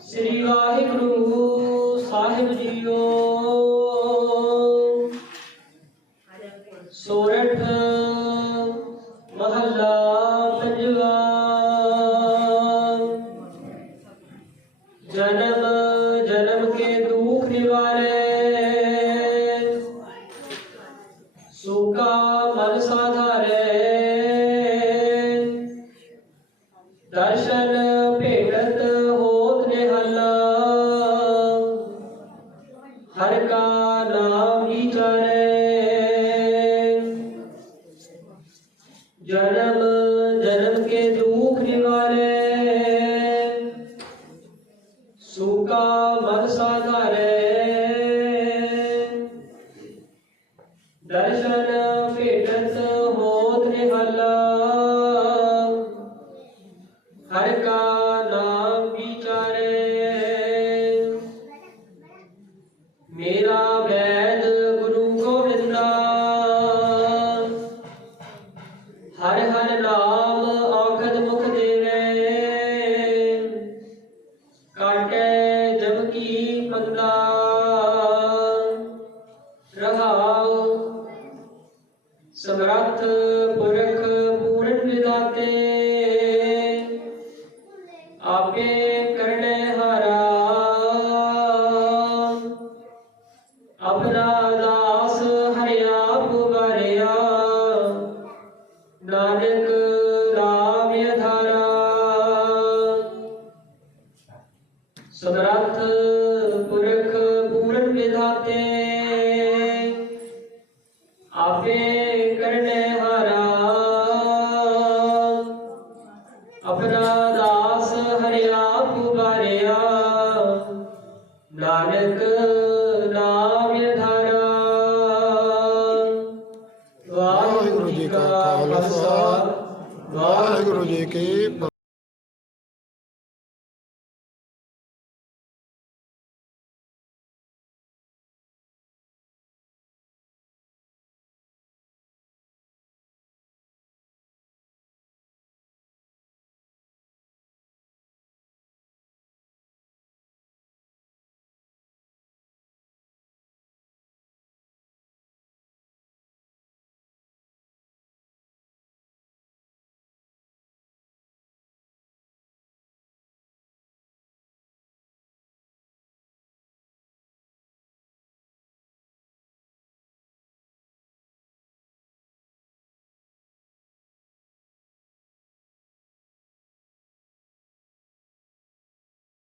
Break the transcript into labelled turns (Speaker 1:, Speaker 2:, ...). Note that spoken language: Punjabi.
Speaker 1: ਸ੍ਰੀ ਵਾਹਿਗੁਰੂ ਸਾਹਿਬ ਜੀਓ। ਸੋਰਠ ਮਹੱਲਾ ਪੰਜਵਾ। ਜਨਮ ਜਨਮ ਕੇ ਦੁੱਖ ਨਿਵਾਰੇ। ਸੂਕਾ ਮਨ ਸਾਧਾਰੇ ਦਰਸ਼ਨ ਭੇਟਤ ਹੋਤ ਨਿਹਲਾ ਹਰ ਕਾ ਨਾਮ ਵਿਚਾਰੇ ਜਨਮ ਜਨਮ ਸਮਰੱਥ ਪੁਰਖ ਪੂਰਨ ਵਿਦਾਤੇ ਆਪੇ ਕਰਨੇ ਕਰਨੇ ਹਾਰਾ। ਆਪਣਾ ਦਾਸ ਹਰਿਆ ਪੁਗਾਰਿਆ ਨਾਨਕ ਨਾਮ ਧਾਰਾ।
Speaker 2: ਵਾਹਿਗੁਰੂ ਜੀ ਕਾ ਖਾਲਸਾ ਵਾਹਿਗੁਰੂ ਜੀ ਕੀ